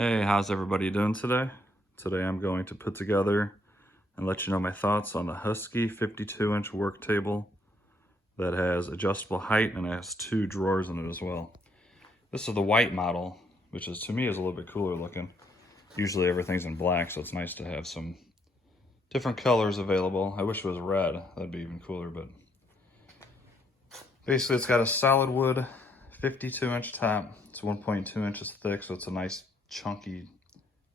Hey, how's everybody doing today? Today I'm going to put together and let you know my thoughts on the Husky 52-inch work table that has adjustable height and it has 2 drawers in it as well. This is the white model, which is to me is a little bit cooler looking. Usually everything's in black, so it's nice to have some different colors available. I wish it was red, that'd be even cooler, but basically it's got a solid wood 52-inch top. It's 1.2 inches thick, so it's a nice chunky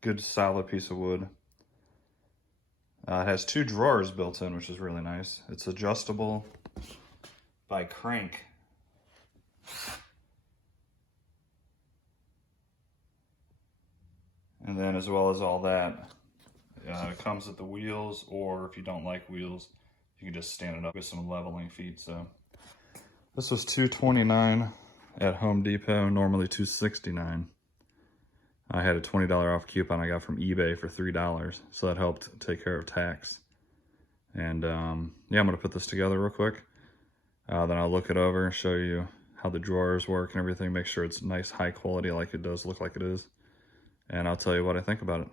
good solid piece of wood. It has 2 drawers built in, which is really nice. It's adjustable by crank. And then as well as all that, it comes with the wheels, or if you don't like wheels, you can just stand it up with some leveling feet. So this was $229 at Home Depot, normally $269. I had a $20 off coupon I got from eBay for $3, so that helped take care of tax. And yeah, I'm gonna put this together real quick. Then I'll look it over and show you how the drawers work and everything, make sure it's nice, high quality like it does look like it is. And I'll tell you what I think about it.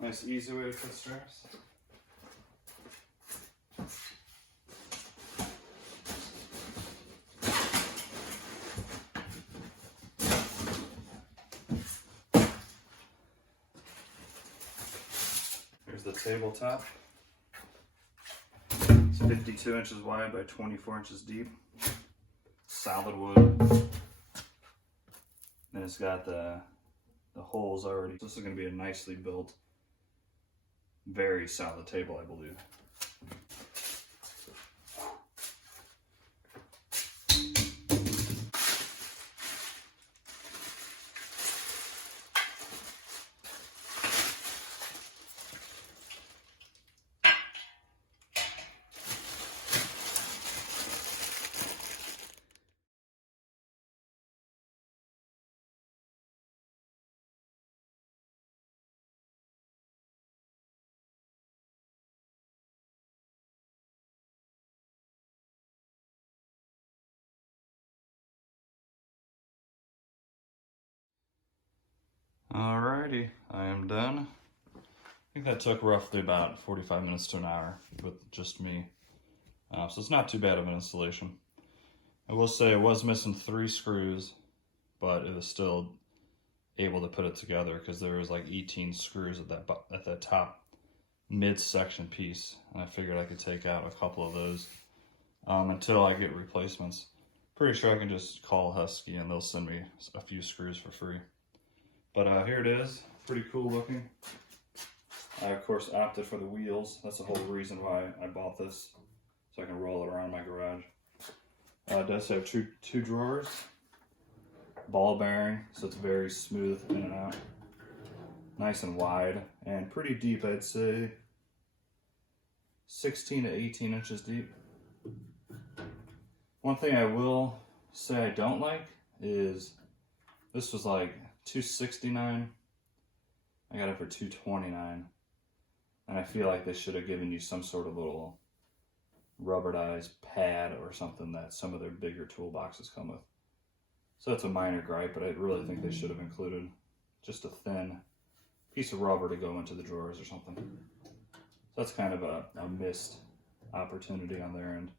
Nice, easy way to put straps. Here's the tabletop. It's 52 inches wide by 24 inches deep. Solid wood. And it's got the holes already. This is going to be a nicely built, very solid table, I believe. Alrighty, I am done. I think that took roughly about 45 minutes to an hour with just me. So it's not too bad of an installation. I will say it was missing 3 screws, but it was still able to put it together because there was like 18 screws at that top midsection piece, and I figured I could take out a couple of those until I get replacements. Pretty sure I can just call Husky and they'll send me a few screws for free. But here it is, pretty cool looking. I of course opted for the wheels. That's the whole reason why I bought this, so I can roll it around my garage. It does have two drawers, ball bearing, so it's very smooth in and out. Nice and wide, and pretty deep, I'd say 16 to 18 inches deep. One thing I will say I don't like is this was like $269. I got it for $229, and I feel like they should have given you some sort of little rubberized pad or something that some of their bigger toolboxes come with. So that's a minor gripe, but I really think they should have included just a thin piece of rubber to go into the drawers or something. So that's kind of a missed opportunity on their end,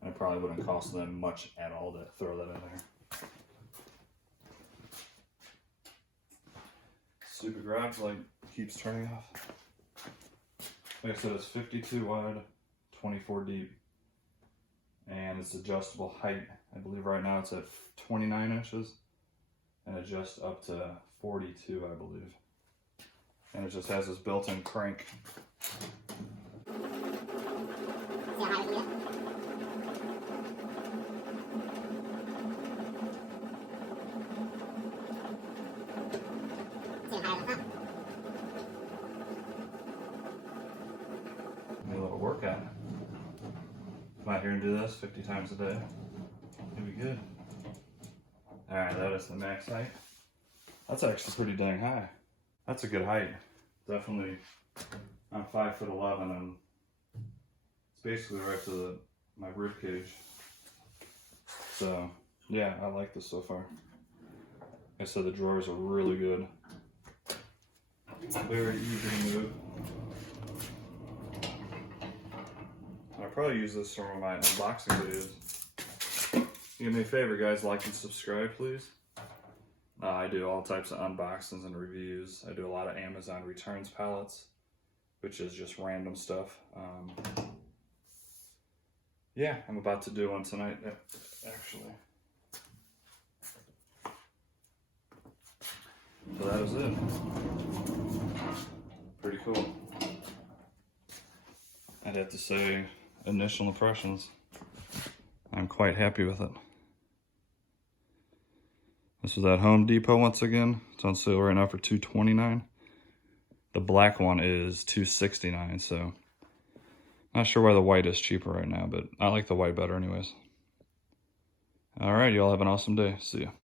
and it probably wouldn't cost them much at all to throw that in there. Stupid garage light keeps turning off. Like I said, it's 52 wide, 24 deep, and it's adjustable height. I believe right now it's at 29 inches, and adjusts up to 42, I believe. And it just has this built-in crank. here and do this 50 times a day. It'll be good. Alright, that is the max height. That's actually pretty dang high. That's a good height. Definitely, I'm 5'11" and it's basically right to my rib cage. So, yeah, I like this so far. Like I said, the drawers are really good. Very easy to move. I'll probably use this for my unboxing videos. Do me a favor, guys, like and subscribe, please. I do all types of unboxings and reviews. I do a lot of Amazon returns pallets, which is just random stuff. Yeah, I'm about to do one tonight, actually. So that is it. Pretty cool. I'd have to say, initial impressions, I'm quite happy with it. This is at Home Depot once again. It's on sale right now for $229. The black one is $269, so not sure why the white is cheaper right now, but I like the white better anyways. All right, y'all have an awesome day. See ya.